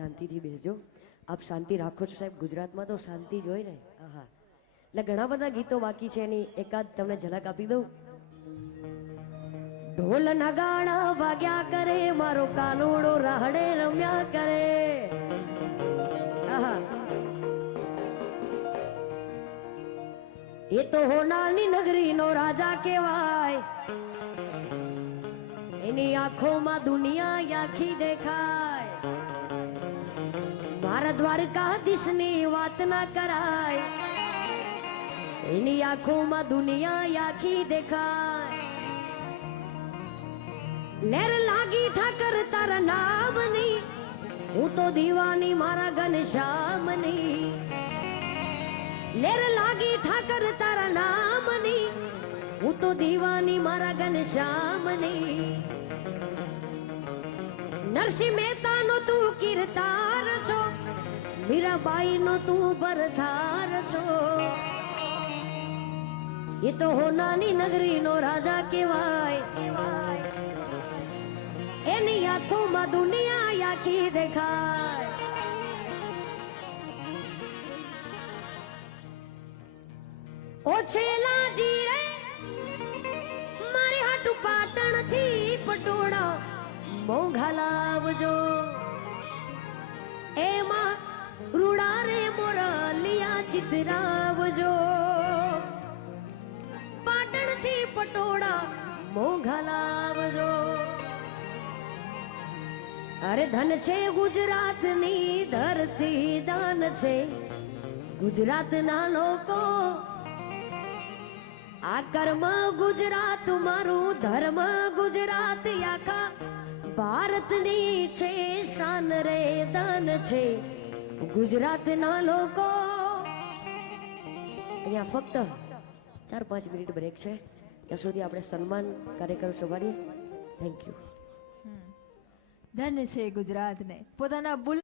શાંતિથી બેસજો. આપ શાંતિ રાખો છો સાહેબ, ગુજરાતમાં તો શાંતિ જ હોય ને. આહા, એટલે ઘણા બધા ગીતો બાકી છે, એની એકાદ તમને ઝલક આપી દઉં. ઢોલ નગાડા વાગ્યા કરે, મારો કાનુડો રાહડે રમ્યા કરે. આહા, એ તો હોનાની નગરીનો રાજા કહેવાય, એની આંખોમાં દુનિયા આખી દેખાય. મારા દ્વારકાધીશની વાત ના કરાય, એની આંખોમાં દુનિયા આખી દેખાય. લેર લાગી ઠાકર તારા નામની, હું તો દીવાની મારા ઘનશ્યામની. લેર લાગી ઠાકર તારા નામની, હું તો દીવાની મારા ઘનશ્યામની. નરસિંહ મહેતા નો તું કીર્તાર છો, મીરાબાઈ નો તું ભરથાર છો. એ તો હોનાની નગરી નો રાજા કહેવાય. એની આંખોમાં દુનિયા આખી દેખાય. ઓ છેલાજી રે, મારી હાટુ પાટણ થી પટોળા મોંઘા લાવજો. એમાં રૂડા રે મોરલિયા ચિતરાવજો. પાટણ થી પટોળા મોંઘા લાવજો. અરે ધન છે ગુજરાતની ધરતી, દાન છે ગુજરાતના લોકો. આ કર્મ ગુજરાત મારું, ધર્મ ગુજરાત, આખા ભારતની છે શાન રે. દાન છે ગુજરાતના લોકો. અહીંયા ફક્ત 4-5 મિનિટ બ્રેક છે, ત્યાં સુધી આપણે સન્માન કાર્યક્રમ સંભાળીએ. Thank you. ધન્ય છે ગુજરાતને પોતાના